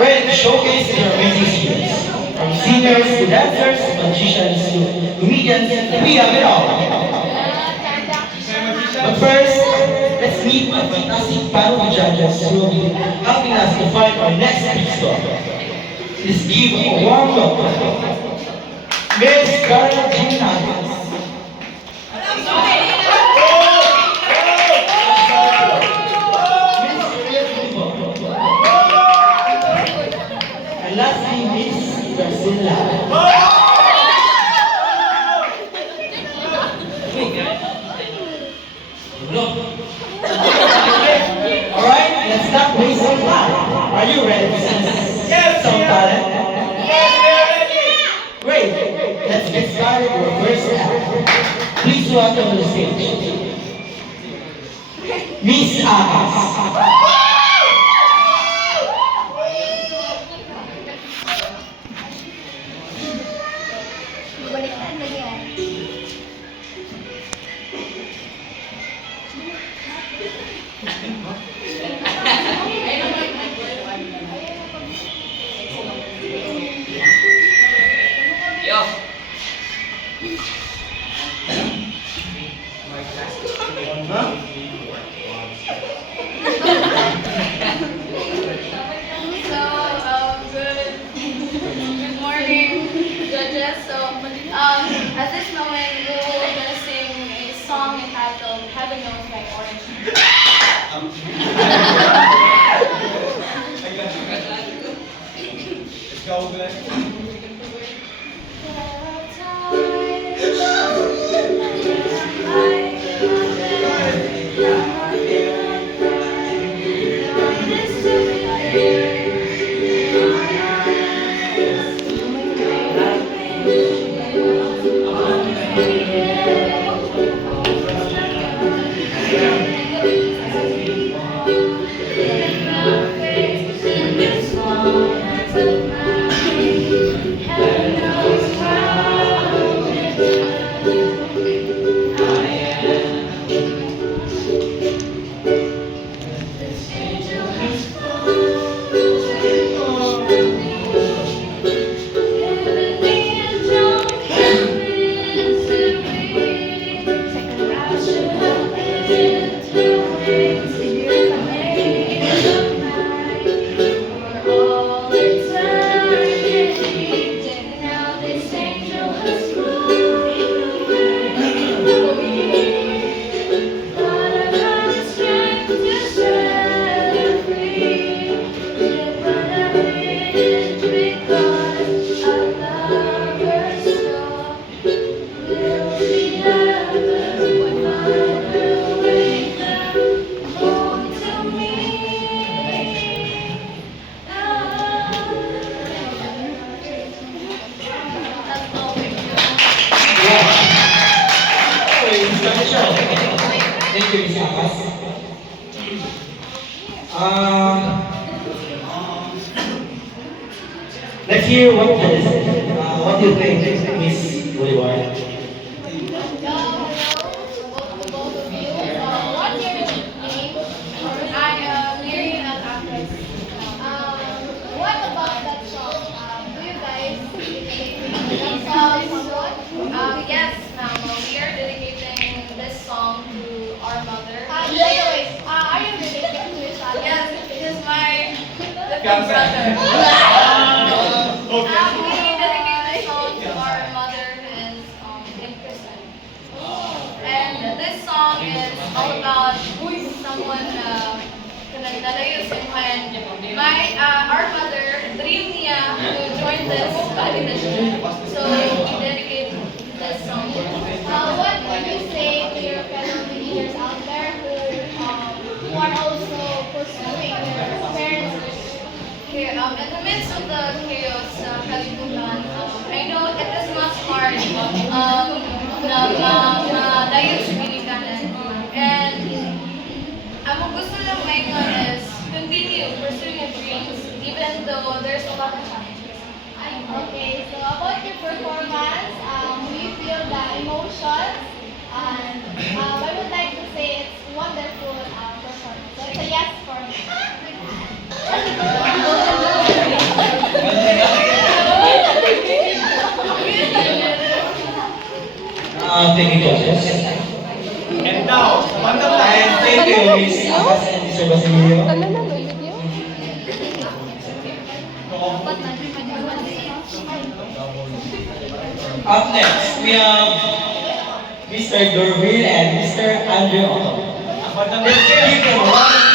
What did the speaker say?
ready to showcase their amazing skills. From singers to dancers, magicians to comedians, we have it all. But first, let's meet a fantastic panel of judges who will be helping us to find our next pit stop. Please give a warm welcome, Miss Carla Gymnastics. And lastly, Miss Priscilla. Alright, let's not waste some time. Are you ready to see some talent? Great, let's get started with our first act. Please welcome to the stage, Miss Akas. Baliktad na yan. Yo. Good morning, judges. At this moment, we're gonna sing a song entitled "Heaven Knows" by Orange. Let's go, good. Thank you, Miss Akas. Let's hear what do you think, Miss Bolivar? What's your name? I am Mary and actress. What about that song? Do you guys dedicate that song somewhat? Yes, we are dedicating this song to our mother. Anyways, are you dedicating to each other? Yes, because my big brother. We dedicate this song to our mother who is in prison. And this song is all about someone nagdalayo sa when our mother dream niya to join this coalition. So we dedicate this song. What would you say to your fellow leaders out there who are also pursuing their parents' wishes? Okay, in the midst of the chaos sa kalibutan, I know it is much hard na dayo sa ginikanan. And ang gusto lang ngayon is continue pursuing your dreams even though there's a lot of challenges. Okay, so about your performance, we feel the emotions and I would like to say it's wonderful performance. So it's a yes for me. Mr. Basilio. Ano na, may video? Up next, we have Mr. Dorville and Mr. Andrew Otto. Let's give them a round of